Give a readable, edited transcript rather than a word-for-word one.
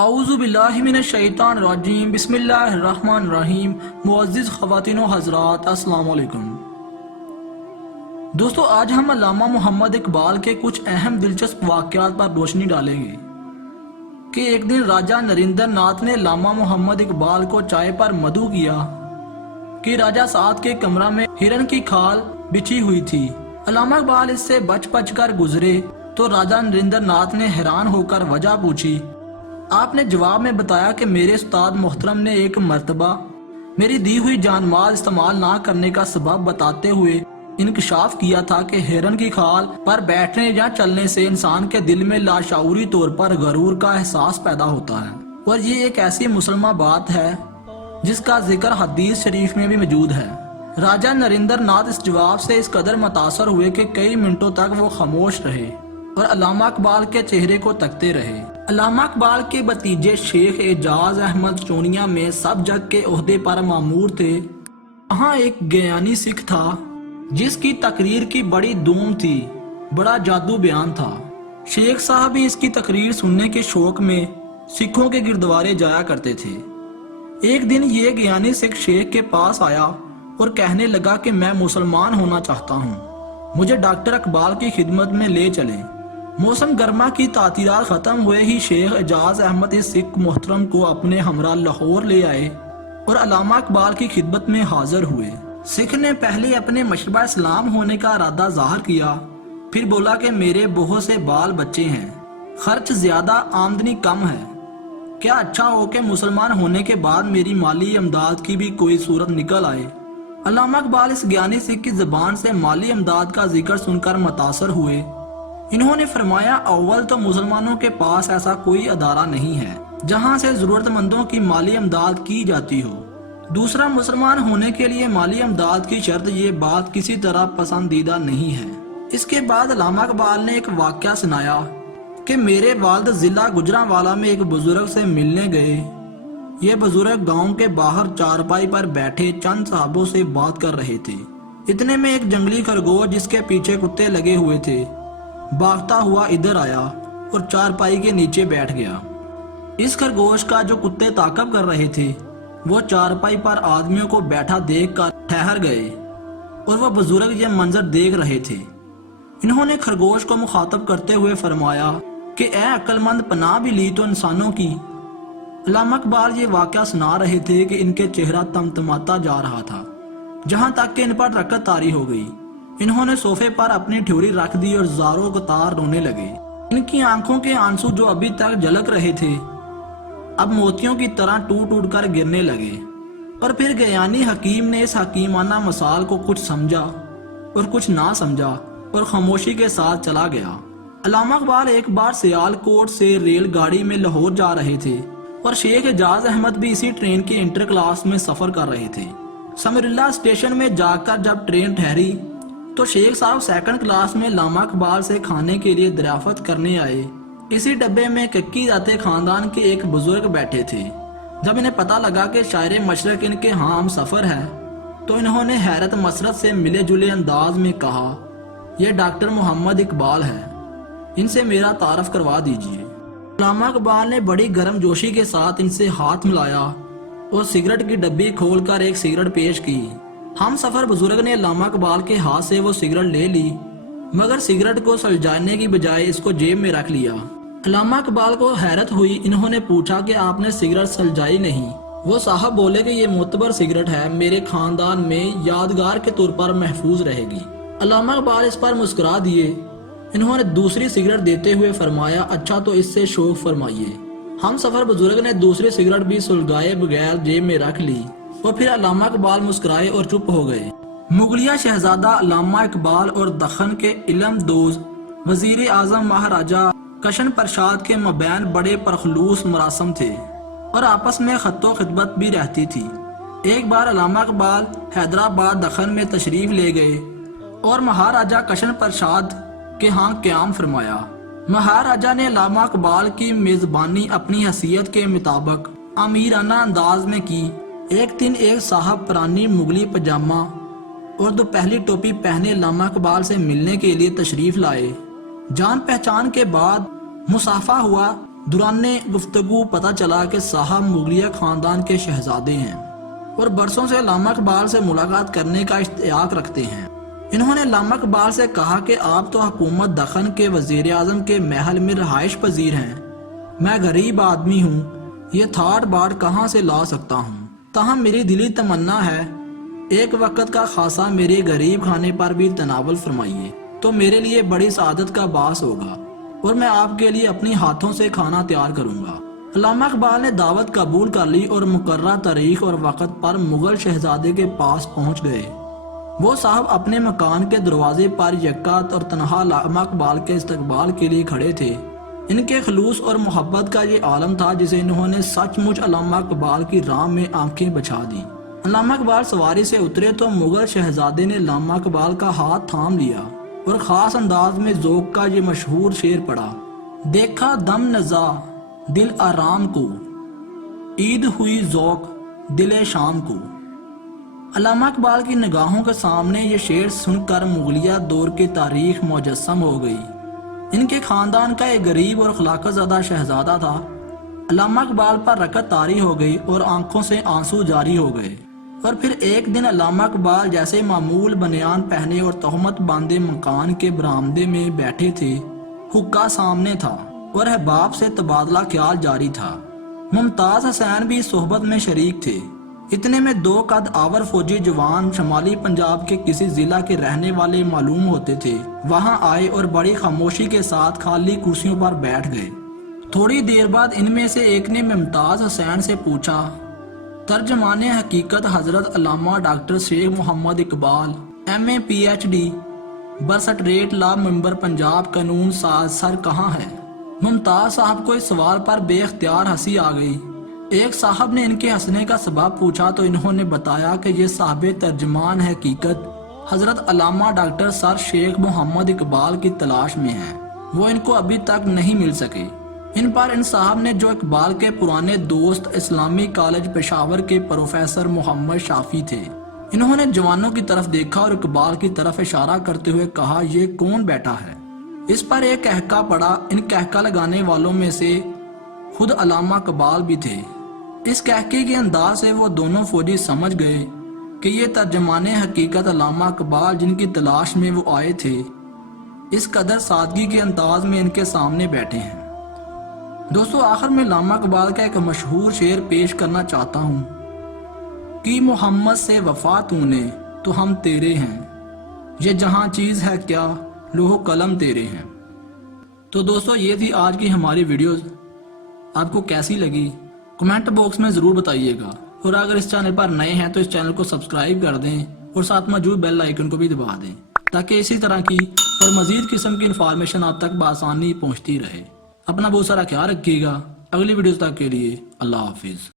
اعوذ باللہ من الشیطان الرجیم بسم اللہ الرحمن الرحیم۔ معزز خواتین و حضرات السلام علیکم۔ دوستو آج ہم علامہ محمد اقبال کے کچھ اہم دلچسپ واقعات پر روشنی ڈالیں گے کہ ایک دن راجہ نریندر ناتھ نے علامہ محمد اقبال کو چائے پر مدعو کیا کہ راجہ سعد کے کمرہ میں ہرن کی کھال بچھی ہوئی تھی۔ علامہ اقبال اس سے بچ کر گزرے تو راجہ نریندر ناتھ نے حیران ہو کر وجہ پوچھی۔ آپ نے جواب میں بتایا کہ میرے استاد محترم نے ایک مرتبہ میری دی ہوئی جان مال استعمال نہ کرنے کا سبب بتاتے ہوئے انکشاف کیا تھا کہ ہرن کی کھال پر بیٹھنے یا چلنے سے انسان کے دل میں لاشعوری طور پر غرور کا احساس پیدا ہوتا ہے، اور یہ ایک ایسی مسلمہ بات ہے جس کا ذکر حدیث شریف میں بھی موجود ہے۔ راجہ نریندر ناتھ اس جواب سے اس قدر متاثر ہوئے کہ کئی منٹوں تک وہ خاموش رہے اور علامہ اقبال کے چہرے کو تکتے رہے۔ علامہ اقبال کے بھتیجے شیخ اعجاز احمد چونیا میں سب جگ کے عہدے پر مامور تھے۔ وہاں ایک گیانی سکھ تھا جس کی تقریر کی بڑی دھوم تھی، بڑا جادو بیان تھا۔ شیخ صاحب بھی اس کی تقریر سننے کے شوق میں سکھوں کے گردوارے جایا کرتے تھے۔ ایک دن یہ گیانی سکھ شیخ کے پاس آیا اور کہنے لگا کہ میں مسلمان ہونا چاہتا ہوں، مجھے ڈاکٹر اقبال کی خدمت میں لے چلیں۔ موسم گرما کی تعطیلات ختم ہوئے ہی شیخ اعجاز احمد اس سکھ محترم کو اپنے ہمراہ لاہور لے آئے اور علامہ اقبال کی خدمت میں حاضر ہوئے۔ سکھ نے پہلے اپنے مشربہ اسلام ہونے کا ارادہ ظاہر کیا، پھر بولا کہ میرے بہت سے بال بچے ہیں، خرچ زیادہ، آمدنی کم ہے، کیا اچھا ہو کہ مسلمان ہونے کے بعد میری مالی امداد کی بھی کوئی صورت نکل آئے۔ علامہ اقبال اس گیانی سکھ کی زبان سے مالی امداد کا ذکر سن کر متاثر ہوئے۔ انہوں نے فرمایا، اول تو مسلمانوں کے پاس ایسا کوئی ادارہ نہیں ہے جہاں سے ضرورت مندوں کی مالی امداد کی جاتی ہو۔ دوسرا، مسلمان ہونے کے لیے مالی امداد کی شرط یہ بات کسی طرح پسندیدہ نہیں ہے۔ اس کے بعد علامہ اقبال نے ایک واقعہ سنایا کہ میرے والد ضلع گجرانوالہ میں ایک بزرگ سے ملنے گئے۔ یہ بزرگ گاؤں کے باہر چارپائی پر بیٹھے چند صحابوں سے بات کر رہے تھے۔ اتنے میں ایک جنگلی خرگوش جس کے پیچھے کتے لگے ہوئے تھے بھاگتا ہوا ادھر آیا اور چارپائی کے نیچے بیٹھ گیا۔ اس خرگوش کا جو کتے تعاقب کر رہے تھے وہ چارپائی پر آدمیوں کو بیٹھا دیکھ کر ٹھہر گئے اور وہ بزرگ یہ منظر دیکھ رہے تھے۔ انہوں نے خرگوش کو مخاطب کرتے ہوئے فرمایا کہ اے عقل مند، پناہ بھی لی تو انسانوں کی۔ علامہ اقبال یہ واقعہ سنا رہے تھے کہ ان کے چہرہ تمتماتا جا رہا تھا، جہاں تک کہ ان پر رکعت طاری ہو گئی۔ انہوں نے صوفے پر اپنی ٹھوری رکھ دی اور زاروں قطار رونے لگے۔ ان کی آنکھوں کے آنسو جو ابھی تک جھلک رہے تھے اب موتیوں کی طرح ٹوٹ کر گرنے لگے۔ اور پھر گیانی حکیم نے اس حکیمانہ مثال کو کچھ سمجھا اور کچھ نہ سمجھا اور خاموشی کے ساتھ چلا گیا۔ علامہ اقبال ایک بار سیال کوٹ سے ریل گاڑی میں لاہور جا رہے تھے اور شیخ اعجاز احمد بھی اسی ٹرین کے انٹر کلاس میں سفر کر رہے تھے۔ سمراللہ اسٹیشن میں جا کر جب ٹرین ٹھہری تو شیخ صاحب سیکنڈ کلاس میں علامہ اقبال سے کھانے کے لیے دریافت کرنے آئے۔ اسی ڈبے میں ککی داتے خاندان کے ایک بزرگ بیٹھے تھے۔ جب انہیں پتا لگا کہ شاعر مشرق ان کے ہاں ہم سفر ہے تو انہوں نے حیرت مسرت سے ملے جلے انداز میں کہا، یہ ڈاکٹر محمد اقبال ہے، ان سے میرا تعارف کروا دیجیے۔ علامہ اقبال نے بڑی گرم جوشی کے ساتھ ان سے ہاتھ ملایا اور سگریٹ کی ڈبی کھول کر ایک سگریٹ پیش کی۔ ہم سفر بزرگ نے علامہ اقبال کے ہاتھ سے وہ سگریٹ لے لی، مگر سگریٹ کو سلجھانے کی بجائے اس کو جیب میں رکھ لیا۔ علامہ اقبال کو حیرت ہوئی۔ انہوں نے پوچھا کہ آپ نے سگریٹ سلجھائی نہیں؟ وہ صاحب بولے کہ یہ معتبر سگریٹ ہے، میرے خاندان میں یادگار کے طور پر محفوظ رہے گی۔ علامہ اقبال اس پر مسکرا دیے۔ انہوں نے دوسری سگریٹ دیتے ہوئے فرمایا، اچھا تو اس سے شوق فرمائیے۔ ہم سفر بزرگ نے دوسری سگریٹ بھی سلگائے بغیر جیب میں رکھ لی اور پھر علامہ اقبال مسکرائے اور چپ ہو گئے۔ مغلیہ شہزادہ علامہ اقبال اور دکن کے علم دوز وزیر اعظم مہاراجہ کشن پرساد کے مابین بڑے پرخلوص مراسم تھے اور آپس میں خط و خطبت بھی رہتی تھی۔ ایک بار علامہ اقبال حیدرآباد دکن میں تشریف لے گئے اور مہاراجہ کشن پرساد کے ہاں قیام فرمایا۔ مہاراجہ نے علامہ اقبال کی میزبانی اپنی حیثیت کے مطابق امیرانہ انداز میں کی۔ ایک دن ایک صاحب پرانی مغلی پجامہ اور دو پہلی ٹوپی پہنے علامہ اقبال سے ملنے کے لیے تشریف لائے۔ جان پہچان کے بعد مصافحہ ہوا دوران گفتگو پتہ چلا کہ صاحب مغلیہ خاندان کے شہزادے ہیں اور برسوں سے علامہ اقبال سے ملاقات کرنے کا اشتیاق رکھتے ہیں۔ انہوں نے علامہ اقبال سے کہا کہ آپ تو حکومت دکن کے وزیر اعظم کے محل میں رہائش پذیر ہیں، میں غریب آدمی ہوں، یہ تھاٹ باٹ کہاں سے لا سکتا ہوں؟ تاہم میری دلی تمنا ہے ایک وقت کا خاصا میرے غریب کھانے پر بھی تناول فرمائیے تو میرے لیے بڑی سعادت کا باعث ہوگا اور میں آپ کے لیے اپنی ہاتھوں سے کھانا تیار کروں گا۔ علامہ اقبال نے دعوت قبول کر لی اور مقررہ تاریخ اور وقت پر مغل شہزادے کے پاس پہنچ گئے۔ وہ صاحب اپنے مکان کے دروازے پر یکا اور تنہا علامہ اقبال کے استقبال کے لیے کھڑے تھے۔ ان کے خلوص اور محبت کا یہ عالم تھا جسے انہوں نے سچ مچ علامہ اقبال کی راہ میں آنکھیں بچھا دیں۔ علامہ اقبال سواری سے اترے تو مغل شہزادے نے علامہ اقبال کا ہاتھ تھام لیا اور خاص انداز میں ذوق کا یہ مشہور شعر پڑھا: دیکھا دم نزا دل آرام کو، عید ہوئی ذوق دل شام کو۔ علامہ اقبال کی نگاہوں کے سامنے یہ شعر سن کر مغلیہ دور کی تاریخ مجسم ہو گئی۔ ان کے خاندان کا ایک غریب اور اخلاق زدہ شہزادہ تھا۔ علامہ اقبال پر رکعت طاری ہو گئی اور آنکھوں سے آنسو جاری ہو گئے، اور پھر ایک دن علامہ اقبال جیسے معمول بنیان پہنے اور تہمت باندھے مکان کے برآمدے میں بیٹھے تھے، حقہ سامنے تھا اور احباب سے تبادلہ خیال جاری تھا۔ ممتاز حسین بھی صحبت میں شریک تھے۔ اتنے میں دو قد آور فوجی جوان شمالی پنجاب کے کسی ضلع کے رہنے والے معلوم ہوتے تھے، وہاں آئے اور بڑی خاموشی کے ساتھ خالی کرسیوں پر بیٹھ گئے۔ تھوڑی دیر بعد ان میں سے ایک نے ممتاز حسین سے پوچھا: ترجمان حقیقت حضرت علامہ ڈاکٹر شیخ محمد اقبال ایم اے پی ایچ ڈی برسٹریٹ لا ممبر پنجاب قانون ساز سر کہاں ہے؟ ممتاز صاحب کو اس سوال پر بے اختیار ہنسی آ گئی۔ ایک صاحب نے ان کے ہنسنے کا سبب پوچھا تو انہوں نے بتایا کہ یہ صاحب ترجمان حقیقت حضرت علامہ ڈاکٹر سر شیخ محمد اقبال کی تلاش میں ہیں، وہ ان کو ابھی تک نہیں مل سکے۔ ان پر ان صاحب نے، جو اقبال کے پرانے دوست اسلامی کالج پشاور کے پروفیسر محمد شافی تھے، انہوں نے جوانوں کی طرف دیکھا اور اقبال کی طرف اشارہ کرتے ہوئے کہا: یہ کون بیٹھا ہے؟ اس پر ایک کہکا پڑا۔ ان کہکا لگانے والوں میں سے خود علامہ اقبال بھی تھے۔ اس کہکے کے انداز سے وہ دونوں فوجی سمجھ گئے کہ یہ ترجمان حقیقت علامہ اقبال جن کی تلاش میں وہ آئے تھے، اس قدر سادگی کے انداز میں ان کے سامنے بیٹھے ہیں۔ دوستو، آخر میں علامہ اقبال کا ایک مشہور شعر پیش کرنا چاہتا ہوں کہ محمد سے وفا تو نے تو ہم تیرے ہیں، یہ جہاں چیز ہے کیا لوح قلم تیرے ہیں۔ تو دوستو، یہ تھی آج کی ہماری ویڈیوز۔ آپ کو کیسی لگی کمنٹ باکس میں ضرور بتائیے گا، اور اگر اس چینل پر نئے ہیں تو اس چینل کو سبسکرائب کر دیں اور ساتھ موجود بیل آئیکن کو بھی دبا دیں تاکہ اسی طرح کی اور مزید قسم کی انفارمیشن آپ تک بآسانی پہنچتی رہے۔ اپنا بہت سارا خیال رکھیے گا۔ اگلی ویڈیوز تک کے لیے اللہ حافظ۔